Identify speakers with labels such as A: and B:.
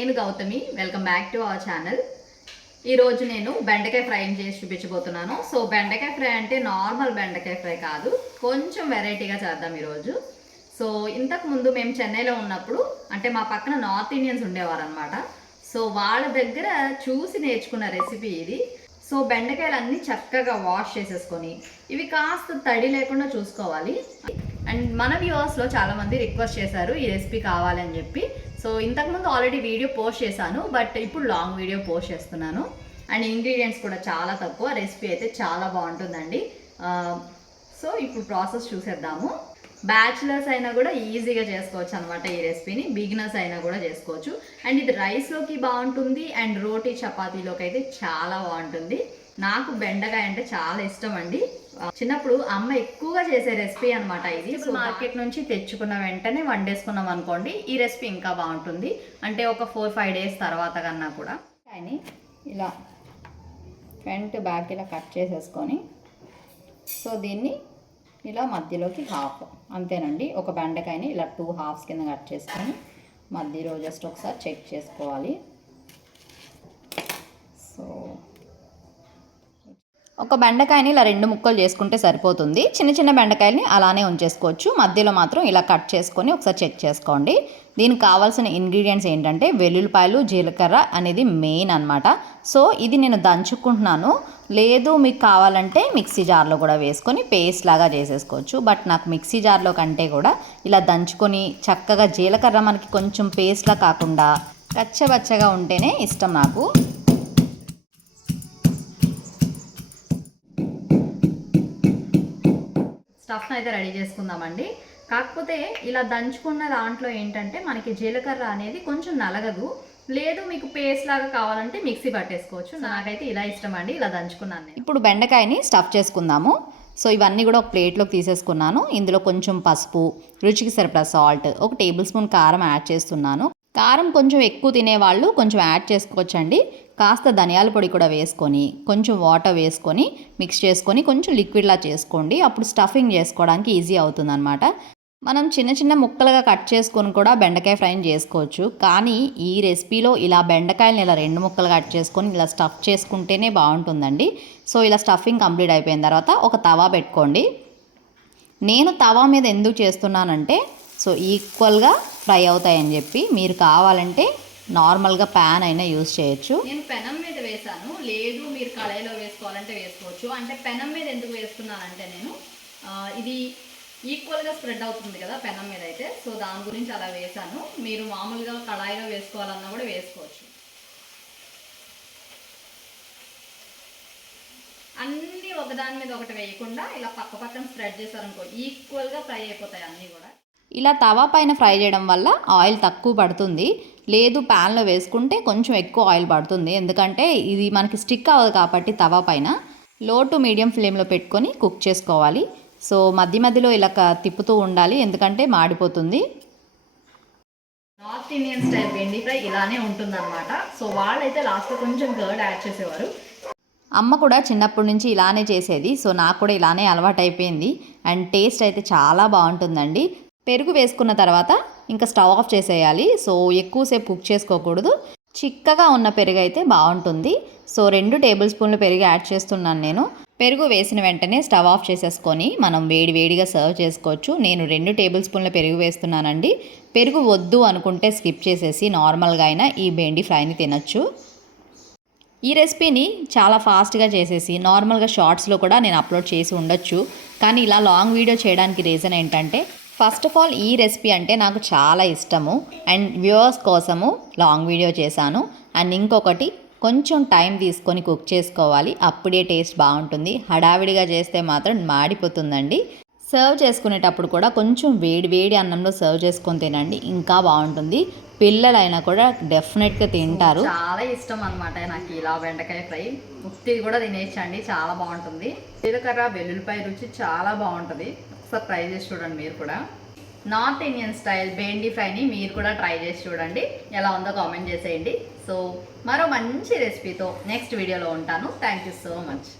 A: నేను Gautami back to our channel ఈరోజు నేను బెండకాయ ఫ్రై చేసి చూపించబోతున్నాను. సో బెండకాయ ఫ్రై అంటే నార్మల్ బెండకాయ ఫ్రై కాదు. కొంచెం వెరైటీగా చేద్దాం ఈరోజు సో ఇంతకుముందు మేము చెన్నైలో ఉన్నప్పుడు అంటే మా పక్కన నార్త్ ఇండియన్స్ ఉండేవారు అనమాట సో వాళ్ళ దగ్గర చూసి నేర్చుకున్న రెసిపీ ఇది. సో బెండకాయలు అన్నీ చక్కగా వాష్ చేసేసుకొని ఇవి కాస్త తడి లేకుండా చూసుకోవాలి. అండ్ మన వ్యూవర్స్లో చాలామంది రిక్వెస్ట్ చేశారు ఈ రెసిపీ కావాలని చెప్పి. సో ఇంతకుముందు ఆల్రెడీ వీడియో పోస్ట్ చేశాను బట్ ఇప్పుడు లాంగ్ వీడియో పోస్ట్ చేస్తున్నాను. అండ్ ఇంగ్రీడియంట్స్ కూడా చాలా తక్కువ రెసిపీ అయితే చాలా బాగుంటుందండి. సో ఇప్పుడు ప్రాసెస్ చూసేద్దాము. బ్యాచిలర్స్ అయినా కూడా ఈజీగా చేసుకోవచ్చు అనమాట ఈ రెసిపీని బిగినర్స్ అయినా కూడా చేసుకోవచ్చు. అండ్ ఇది రైస్లోకి బాగుంటుంది అండ్ రోటీ చపాతీలోకి అయితే చాలా బాగుంటుంది. నాకు బెండకాయ అంటే చాలా ఇష్టం అండి. చిన్నప్పుడు అమ్మ ఎక్కువగా చేసే రెసిపీ అనమాట ఇది. మార్కెట్ నుంచి తెచ్చుకున్న వెంటనే వండేసుకున్నాం అనుకోండి ఈ రెసిపీ ఇంకా బాగుంటుంది. అంటే ఒక ఫోర్ ఫైవ్ డేస్ తర్వాత కన్నా కూడా. కానీ ఇలా ఫ్రంట్ బ్యాక్ ఇలా కట్ చేసేసుకొని సో దీన్ని ఇలా మధ్యలోకి హాఫ్ అంతేనండి. ఒక బెండకాయని ఇలా టూ హాఫ్స్ కింద కట్ చేసుకొని మధ్యలో జస్ట్ ఒకసారి చెక్ చేసుకోవాలి సో ఒక బెండకాయని ఇలా రెండు ముక్కలు చేసుకుంటే సరిపోతుంది. చిన్న చిన్న బెండకాయల్ని అలానే ఉంచేసుకోవచ్చు. మధ్యలో మాత్రం ఇలా కట్ చేసుకొని ఒకసారి చెక్ చేసుకోండి. దీనికి కావాల్సిన ఇంగ్రీడియంట్స్ ఏంటంటే వెల్లుల్లిపాయలు జీలకర్ర అనేది మెయిన్ అన్నమాట. సో ఇది నేను దంచుకుంటున్నాను. లేదు మీకు కావాలంటే మిక్సీ జార్లో కూడా వేసుకొని పేస్ట్ లాగా చేసేసుకోవచ్చు. బట్ నాకు మిక్సీ జార్లో కంటే కూడా ఇలా దంచుకొని చక్కగా జీలకర్ర మనకి కొంచెం పేస్ట్లా కాకుండా కచ్చబచ్చగా ఉంటేనే ఇష్టం నాకు. స్టఫ్ని అయితే రెడీ చేసుకుందామండి. కాకపోతే ఇలా దంచుకున్న దాంట్లో ఏంటంటే మనకి జీలకర్ర అనేది కొంచెం నలగదు. లేదు మీకు పేస్ట్ లాగా కావాలంటే మిక్సీ పట్టేసుకోవచ్చు. నాకైతే ఇలా ఇష్టం అండి ఇలా దంచుకున్నాను నేను. ఇప్పుడు బెండకాయని స్టఫ్ చేసుకుందాము. సో ఇవన్నీ కూడా ఒక ప్లేట్లోకి తీసేసుకున్నాను. ఇందులో కొంచెం పసుపు రుచికి సరిపడా సాల్ట్ ఒక టేబుల్ స్పూన్ కారం యాడ్ చేస్తున్నాను. కారం కొంచెం ఎక్కువ తినేవాళ్ళు కొంచెం యాడ్ చేసుకోవచ్చండి. కాస్త ధనియాల పొడి కూడా వేసుకొని కొంచెం వాటర్ వేసుకొని మిక్స్ చేసుకొని కొంచెం లిక్విడ్లా చేసుకోండి. అప్పుడు స్టఫింగ్ చేసుకోవడానికి ఈజీ అవుతుందన్నమాట. మనం చిన్న చిన్న ముక్కలుగా కట్ చేసుకొని కూడా బెండకాయ ఫ్రై చేసుకోవచ్చు. కానీ ఈ రెసిపీలో ఇలా బెండకాయలను ఇలా రెండు ముక్కలు కట్ చేసుకొని ఇలా స్టఫ్ చేసుకుంటేనే బాగుంటుందండి. సో ఇలా స్టఫింగ్ కంప్లీట్ అయిపోయిన తర్వాత ఒక తవా పెట్టుకోండి. నేను తవా మీద ఎందుకు చేస్తున్నానంటే సో ఈక్వల్గా ఫ్రై అవుతాయని చెప్పి మీరు కావాలంటే నార్మల్గా ప్యాన్ అయినా యూజ్ చేయొచ్చు. నేను పెనం మీద వేసాను లేదు మీరు కళాయిలో వేసుకోవాలంటే వేసుకోవచ్చు. అంటే పెనం మీద ఎందుకు వేసుకున్నానంటే నేను ఇది ఈక్వల్గా స్ప్రెడ్ అవుతుంది కదా పెనం మీద అయితే. సో దాని గురించి అలా వేసాను మీరు మామూలుగా కళాయిలో వేసుకోవాలన్నా కూడా వేసుకోవచ్చు. అన్నీ ఒకదాని మీద ఒకటి వేయకుండా ఇలా పక్క పక్కన స్ప్రెడ్ చేశారనుకో ఈక్వల్గా ఫ్రై అయిపోతాయి అన్నీ కూడా. ఇలా తవా పైన ఫ్రై చేయడం వల్ల ఆయిల్ తక్కువ పడుతుంది. లేదు ప్యాన్లో వేసుకుంటే కొంచెం ఎక్కువ ఆయిల్ పడుతుంది. ఎందుకంటే ఇది మనకి స్టిక్ అవ్వదు కాబట్టి తవా పైన. లో టు మీడియం ఫ్లేమ్లో పెట్టుకొని కుక్ చేసుకోవాలి. సో మధ్య మధ్యలో ఇలా తిప్పుతూ ఉండాలి. ఎందుకంటే మాడిపోతుంది. నార్త్ ఇండియన్ స్టైల్ బెండి ఫ్రై ఇలానే ఉంటుందన్నమాట. సో వాళ్ళైతే లాస్ట్లో కొంచెం కర్డ్ యాడ్ చేసేవారు. అమ్మ కూడా చిన్నప్పటి నుంచి ఇలానే చేసేది. సో నాకు కూడా ఇలానే అలవాటు అయిపోయింది అండ్ టేస్ట్ అయితే చాలా బాగుంటుందండి. పెరుగు వేసుకున్న తర్వాత ఇంకా స్టవ్ ఆఫ్ చేసేయాలి. సో ఎక్కువసేపు కుక్ చేసుకోకూడదు. చిక్కగా ఉన్న పెరుగు అయితే బాగుంటుంది. సో రెండు టేబుల్ స్పూన్లు పెరుగు యాడ్ చేస్తున్నాను నేను. పెరుగు వేసిన వెంటనే స్టవ్ ఆఫ్ చేసేసుకొని మనం వేడి వేడిగా సర్వ్ చేసుకోవచ్చు. నేను రెండు టేబుల్ స్పూన్ల పెరుగు వేస్తున్నానండి. పెరుగు వద్దు అనుకుంటే స్కిప్ చేసేసి నార్మల్గా అయినా ఈ బెండి ఫ్రైని తినచ్చు. ఈ రెసిపీని చాలా ఫాస్ట్గా చేసేసి నార్మల్గా షార్ట్స్లో కూడా నేను అప్లోడ్ చేసి ఉండొచ్చు. కానీ ఇలా లాంగ్ వీడియో చేయడానికి రీజన్ ఏంటంటే ఫస్ట్ ఆఫ్ ఆల్ ఈ రెసిపీ అంటే నాకు చాలా ఇష్టము. అండ్ వ్యూవర్స్ కోసము లాంగ్ వీడియో చేశాను. అండ్ ఇంకొకటి కొంచెం టైం తీసుకొని కుక్ చేసుకోవాలి. అప్పుడే టేస్ట్ బాగుంటుంది. హడావిడిగా చేస్తే మాత్రం మాడిపోతుందండి. సర్వ్ చేసుకునేటప్పుడు కూడా కొంచెం వేడి వేడి అన్నంలో సర్వ్ చేసుకొని తినండి. ఇంకా బాగుంటుంది. పిల్లలైనా కూడా డెఫినెట్గా తింటారు. చాలా ఇష్టం అనమాట నాకు ఇలా బెండకాయ ఫ్రై. ఉత్తి కూడా తినేయచ్చండి చాలా బాగుంటుంది. జీలకర్ర వెల్లుల్లిపాయ రుచి చాలా బాగుంటుంది. ఒకసారి ట్రై చేసి చూడండి మీరు కూడా. నార్త్ ఇండియన్ స్టైల్ బెండి ఫ్రైని మీరు కూడా ట్రై చేసి చూడండి. ఎలా ఉందో కామెంట్ చేసేయండి. సో మరో మంచి రెసిపీతో నెక్స్ట్ వీడియోలో ఉంటాను. Thank you so much